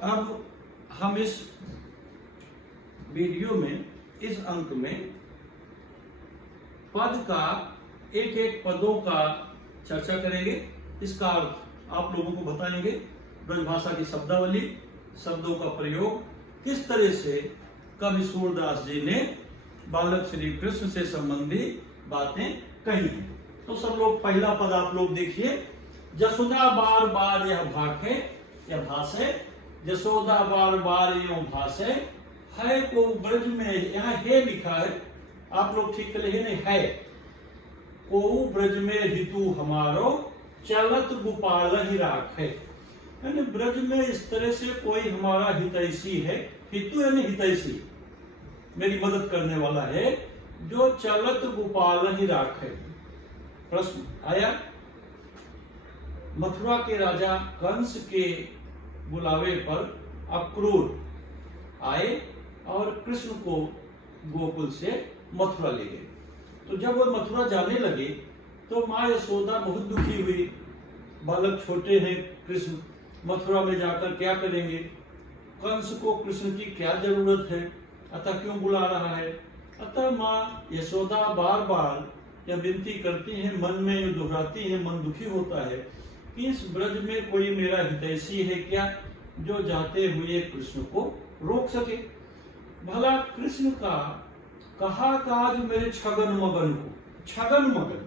अब हम इस वीडियो में, इस अंक में पद का एक एक पदों का चर्चा करेंगे। इसका अर्थ आप लोगों को बताएंगे। ब्रजभाषा की शब्दावली, शब्दों का प्रयोग, किस तरह से कवि सूरदास जी ने बालक श्री कृष्ण से संबंधित बातें कही हैं। तो सब लोग पहला पद आप लोग देखिए। जसोदा बार बार यह भाखे, यह भाषे, जसोदा बार बार यो भाषे, है को ब्रज में, यहाँ है लिखा है, आप लोग ठीक से लिखे नहीं है। को ब्रज में हितु हमारो, चलत गोपाल ही राखे। यानी ब्रज में इस तरह से कोई हमारा हितैषी है, हितु यानी हितैषी, मेरी मदद करने वाला है, जो चलत गोपाल ही राखे। प्रश्न आया, मथुरा के राजा कंस के बुलावे पर अक्रूर आए और कृष्ण को गोकुल से मथुरा ले गए। तो जब वो मथुरा जाने लगे तो माँ यशोदा बहुत दुखी हुई। बालक छोटे हैं कृष्ण, मथुरा में जाकर क्या करेंगे? कंस को कृष्ण की क्या जरूरत है, अतः क्यों बुला रहा है? अतः माँ यशोदा बार बार यह विनती करती हैं, मन में दोहराती हैं, मन दुखी होता है कि इस ब्रज में कोई मेरा हितैषी है क्या, जो जाते हुए कृष्ण को रोक सके। भला कृष्ण का कहा काज मेरे छगन मगन को, छगन मगन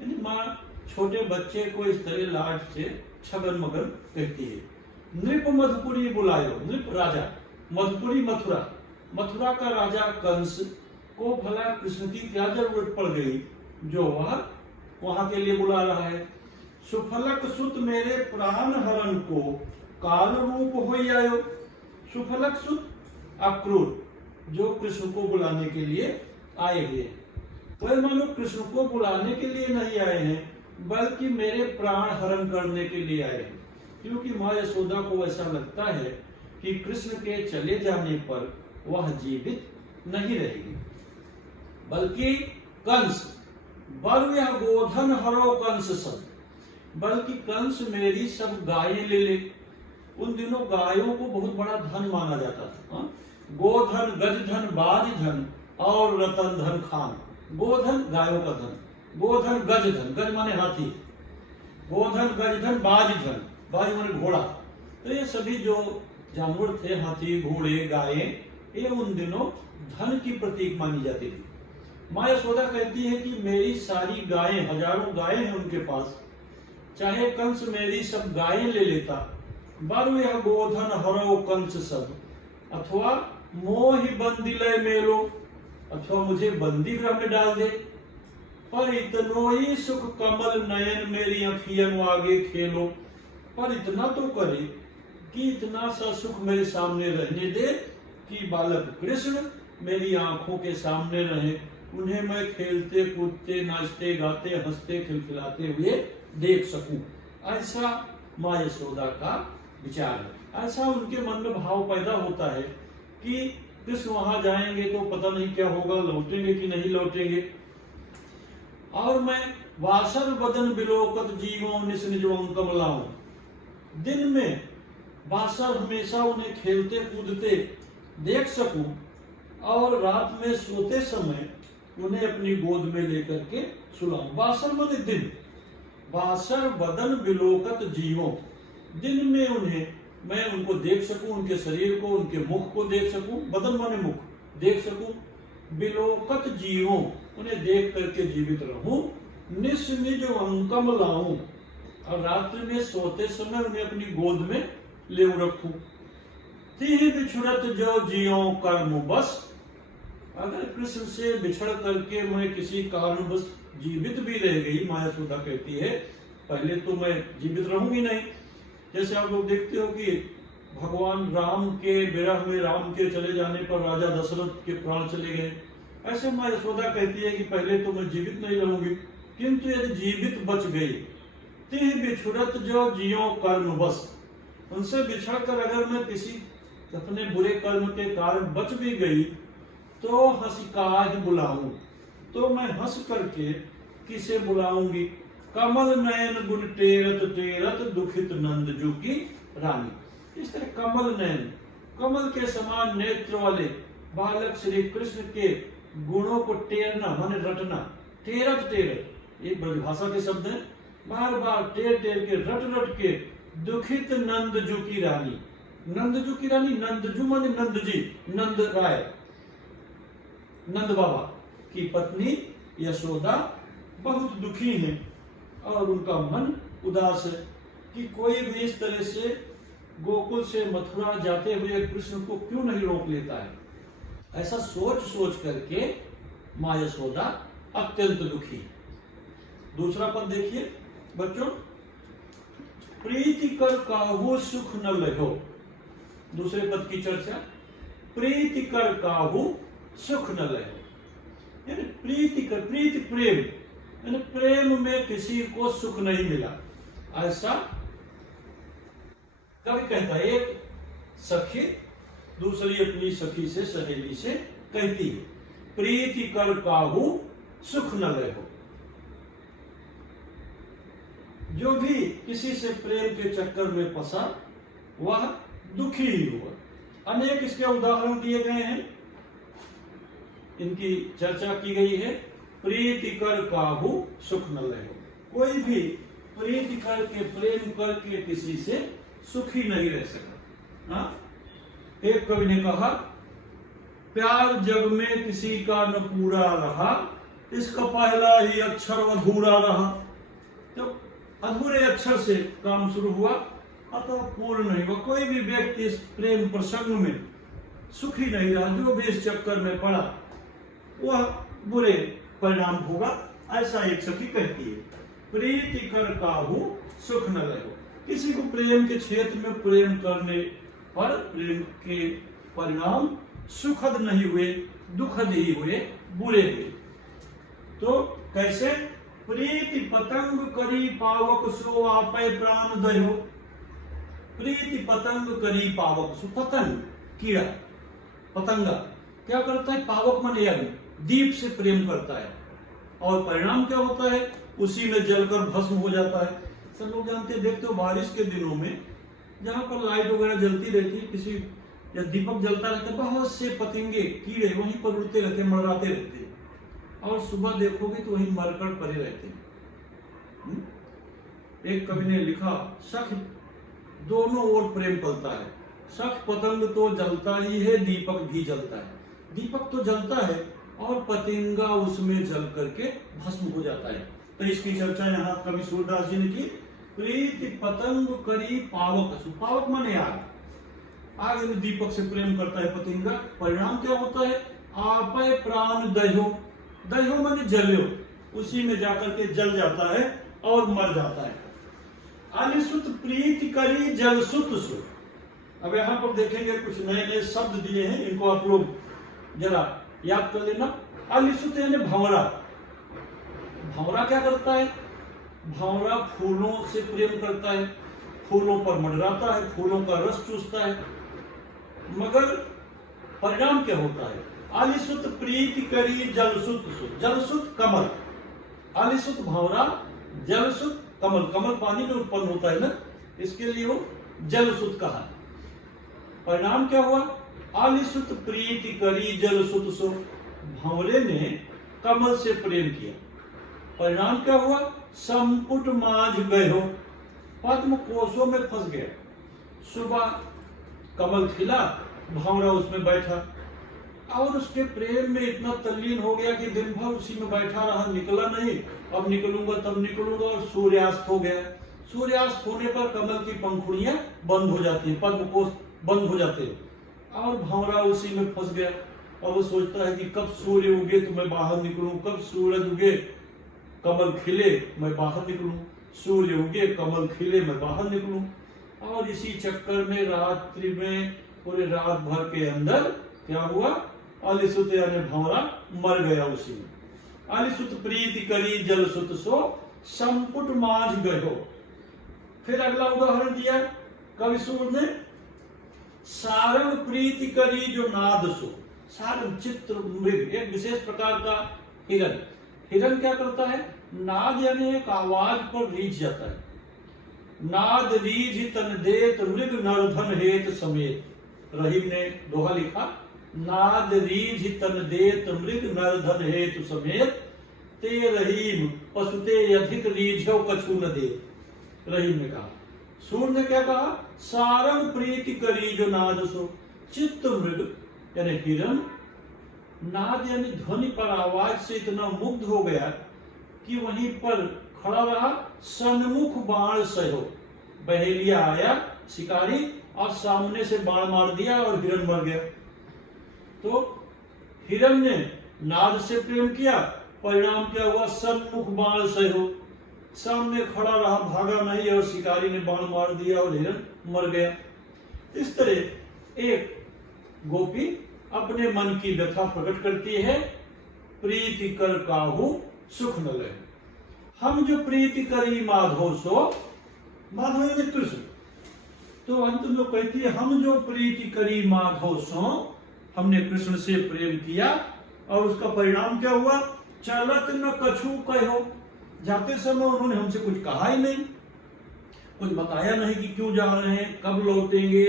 यानी माँ छोटे बच्चे को इस तरह लाड से छगन मगन कहती है। नृप मधुपुरी बुलायो, नृप राजा, मधुपुरी मथुरा, मथुरा का राजा कंस को भला कृष्ण की क्या जरूरत पड़ गई जो वह वहां के लिए बुला रहा है। सुफलक सुत मेरे प्राण हरण को, काल रूप हो आयो। सुफलक सुत अक्रूर जो कृष्ण को बुलाने के लिए आए हुए, वह मानो कृष्ण को बुलाने के लिए नहीं आए हैं बल्कि मेरे प्राण हरण करने के लिए आए हैं। क्योंकि माँ यशोदा को ऐसा लगता है कि कृष्ण के चले जाने पर वह जीवित नहीं रहेगी, बल्कि कंस बर यह गोधन हरो कंस सब, बल्कि कंस मेरी सब गायें ले ले। उन दिनों गायों को बहुत बड़ा धन माना जाता था। गोधन, गजधन, बाजधन और रतन धन खान। गोधन गायों का धन, गोधन गजधन, गज माने हाथी, गोधन गजधन बाजधन, बाज माने घोड़ा। तो ये सभी जो जानवर थे, हाथी, घोड़े, गायें, ये उन दिनों धन की प्रतीक मानी जाती थी। माँ यशोदा कहती है कि मेरी सारी गायें, हजारों गायें हैं उनके पास, चाहे कंस मेरी सब गायें ले लेता, बारू यह गोधन हरो कंस सब, अथवा मोहि बंदी लय मेलो, अथवा मुझे बंदी गृह में डाल दे। पर इतनो ही सुख कमल नयन मेरी अखियन आगे खेलो, पर इतना तो करे कि इतना सा सुख मेरे सामने रहने दे कि बालक कृष्ण मेरी आंखों के सामने रहे, उन्हें मैं खेलते कूदते, नाचते गाते, हंसते खिलखिलाते हुए देख सकूं। ऐसा माँ यशोदा का विचार है। ऐसा उनके मन में भाव पैदा होता है कि कृष्ण वहां जाएंगे तो पता नहीं क्या होगा, लौटेंगे कि नहीं लौटेंगे। और मैं वासर बदन बिलोकत जीवों निस निजवं कमलाओं, दिन में वासर हमेशा उन्हें खेलते कूदते देख सकूं और रात में सोते समय उन्हें अपनी गोद में लेकर के सुलाऊं। वासर बदन दिन, वासर बदन बिलोकत जीवों, दिन में उन्हें मैं उनको देख सकूं, उनके शरीर को, उनके मुख को देख सकूं, बदन माने मुख देख सकूं, बिलोकत जीवों उन्हें देख करके जीवित रहूं, निस निज अंकम लाऊं और रात्रि में सोते समय उन्हें अपनी गोद में ले रखूं। तिहि बिछुड़त जो जियो कर्म बस, अगर कृष्ण से बिछड़ करके मैं किसी कारणवश जीवित भी रह गई, माँ यशोदा कहती है, पहले तो मैं जीवित रहूंगी नहीं। जैसे आप लोग देखते हो कि भगवान राम के विरह में, राम के चले जाने पर राजा दशरथ के प्राण चले गए, ऐसे माँ यशोदा कहती है कि पहले तो मैं जीवित नहीं रहूंगी, किंतु यदि जीवित बच गई, तिहि बिछुड़त जो जियो कर्म बस, उनसे बिछड़कर अगर मैं किसी अपने बुरे कर्म के कारण बच भी गई तो हंसिकाहि बुलाऊं, तो मैं हंस करके किसे बुलाऊंगी? कमल नयन गुण टेरत टेरत दुखित नंद जू की रानी। इस तरह कमल नयन, कमल के समान नेत्र वाले बालक श्री कृष्ण के गुणों को टेरना माने रटना, टेरत टेरत, ये ब्रजभाषा के शब्द हैं, बार बार टेर टेर के रट रट के दुखित नंदजू की रानी, नंदजू की रानी, नंदजू माने नंद जी, नंद राय, नंद बाबा की पत्नी यशोदा बहुत दुखी है और उनका मन उदास है कि कोई भी इस तरह से गोकुल से मथुरा जाते हुए कृष्ण को क्यों नहीं रोक लेता है। ऐसा सोच सोच करके मां यशोदा अत्यंत दुखी। दूसरा पद देखिए बच्चों, प्रीति कर काहू सुख न लहो। दूसरे पद की चर्चा, प्रीति कर काहू सुख न लहो, यानी प्रीति कर, प्रीति प्रेम, यानी प्रेम में किसी को सुख नहीं मिला, ऐसा कवि कहता है। एक सखी दूसरी अपनी सखी से, सहेली से कहती है, प्रीति कर काहू सुख न लहो। जो भी किसी से प्रेम के चक्कर में फंसा वह दुखी ही हुआ। अनेक इसके उदाहरण दिए गए हैं, इनकी चर्चा की गई है। प्रीति कर काहू सुख न लहो, कोई भी प्रीति करके, प्रेम करके किसी से सुखी नहीं रह सका। हाँ? एक कवि ने कहा, प्यार जग में किसी का न पूरा रहा, इसका पहला ही अक्षर अधूरा रहा। तो अधूरे अक्षर से काम शुरू हुआ, अतः पूर्ण नहीं हुआ। कोई भी व्यक्ति इस प्रेम प्रसंग में सुखी नहीं रहा, जो भी इस चक्कर में पड़ा वह बुरे परिणाम होगा, ऐसा एक सखी कहती है। प्रीति कर काहू सुख न लहो, किसी को प्रेम के क्षेत्र में प्रेम करने पर प्रेम के परिणाम सुखद नहीं हुए, दुखद ही हुए, बुरे हुए। तो कैसे, प्रीति पतंग करी पावक सो आपै प्राण दहो। प्रीति पतंग करी पावक सो, पतंग कीड़ा, पतंगा क्या करता है, पावक मन यज्ञ, दीप से प्रेम करता है और परिणाम क्या होता है, उसी में जलकर भस्म हो जाता है। सब लोग जानते हैं, देखते हो बारिश के दिनों में जहां पर लाइट वगैरह जलती रहती है, किसी या दीपक जलता रहता है, बहुत से पतंगे कीड़े वहीं पर उड़ते रहते, मंडराते रहते हैं, और सुबह देखोगे तो वहीं मरकर पड़े रहते हैं। एक कवि ने लिखा, सख दोनों ओर प्रेम पलता है, सख पतंग तो जलता ही है, दीपक भी जलता है। दीपक तो जलता है और पतंगा उसमें जल करके भस्म हो जाता है। तो इसकी चर्चा यहाँ कवि सूरदास जी ने की। प्रीति पतंग करी पावक, पावक माने आग, आग में दीपक से प्रेम करता है पतंगा, परिणाम क्या होता है, आपै प्राण दह्यो, दह्यो माने जल्यो, उसी में जाकर के जल जाता है और मर जाता है। अलिसुत प्रीति करी जल सुत सु। अब यहाँ पर देखेंगे कुछ नए नए शब्द दिए हैं, इनको आप लोग जरा याद कर लेना। अलिसुत यानी भंवरा, भंवरा क्या करता है, भंवरा फूलों से प्रेम करता है, फूलों पर मंडराता है, फूलों का रस चूसता है, मगर परिणाम क्या होता है, आलिसुत प्रीति करी जलसुत सुत, जलसुत कमल, आलिसुत भंवरा, जलसुत कमल, कमल पानी में उत्पन्न होता है ना, इसके लिए वो जलसुत कहा। परिणाम क्या हुआ, आलिसुत प्रीति करी जलसुत सो, भंवरे ने कमल से प्रेम किया, परिणाम क्या हुआ, संपुट माझ गयो, पद्म कोशों में फंस गया। सुबह कमल खिला, भंवरा उसमें बैठा और उसके प्रेम में इतना तल्लीन हो गया कि दिन भर उसी में बैठा रहा, निकला नहीं, अब निकलूंगा तब निकलूंगा, और सूर्यास्त हो गया। सूर्यास्त होने पर कमल की पंखुड़ियां बंद हो जाती हैं, पद्म कोश बंद हो जाते हैं और भंवरा उसी में फंस गया। और वो सोचता है कि कब सूर्य उगे तो मैं बाहर निकलूं, कब सूरज उगे कमल खिले मैं बाहर निकलूं, सूर्य उगे कमल खिले मैं बाहर निकलूं। और इसी चक्कर में रात्रि में पूरे रात भर के अंदर क्या हुआ, अलिसुत यानी भंवरा मर गया उसी में। अलिसुत प्रीति करी जलसुत सो, संपुट माझ गयो। फिर अगला उदाहरण दिया कविसूर ने, सारंग प्रीति करी जो नाद सो। सारंग चित्र मृग, एक विशेष प्रकार का हिरन, हिरन क्या करता है, नाद यानी एक आवाज पर रीझ जाता है, नाद रीझ तन देत मृग नर धन हेत समेत। रहीम ने दोहा लिखा, नाद रीझ तन देत मृग नर धन हेतु समेत, ते रहीम पशुते अधिक रीझो कछु न दे। रहीम ने कहा, सूर ने क्या कहा, सारंग प्रीति करी जो नाद सो, चित्त मृग यानी हिरण नाद यानी ध्वनि पर आवाज से इतना मुग्ध हो गया कि वहीं पर खड़ा रहा, सन्मुख बाण सहो। बहेलिया आया शिकारी और सामने से बाण मार दिया और हिरण मर गया। तो हिरण ने नाद से प्रेम किया, परिणाम क्या हुआ, सन्मुख बाण सहो, सामने खड़ा रहा, भागा नहीं और शिकारी ने बाण मार दिया और हिरण मर गया। इस तरह एक गोपी अपने मन की व्यथा प्रकट करती है, प्रीति कर काहू सुख न ले। हम जो प्रीति करी माधो सो, माधव यानी कृष्ण, तो अंत में कहती है हम जो प्रीति करी माधो सो, हमने कृष्ण से प्रेम किया और उसका परिणाम क्या हुआ, चलत न कछु कहो। जाते समय उन्होंने हमसे कुछ कहा ही नहीं, कुछ बताया नहीं कि क्यों जा रहे हैं, कब लौटेंगे,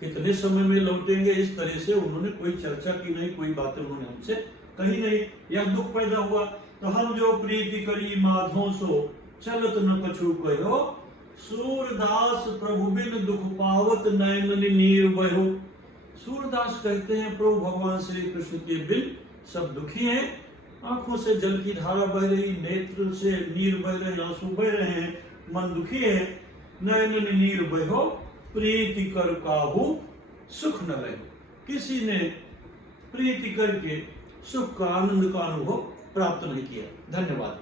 कितने समय में लौटेंगे, इस तरह से उन्होंने कोई चर्चा की नहीं, कोई बातें उन्होंने हमसे कही नहीं। यह दुख पैदा हुआ। तो हम जो प्रीति करी माधो सो, चलत न कछु कहो, सूरदास प्रभु बिन दुख पावत नयन नीर बहो। सूरदास कहते हैं प्रभु भगवान श्री कृष्ण के बिन सब दुखी हैं, आंखों से जल की धारा बह रही, नेत्र से नीर बह रहे, आंसू बह रहे हैं, मन दुखी है। नयन नीर बहो, प्रीति कर काहू सुख न रहे। किसी ने प्रीति करके सुख का, आनंद का अनुभव प्राप्त नहीं किया। धन्यवाद।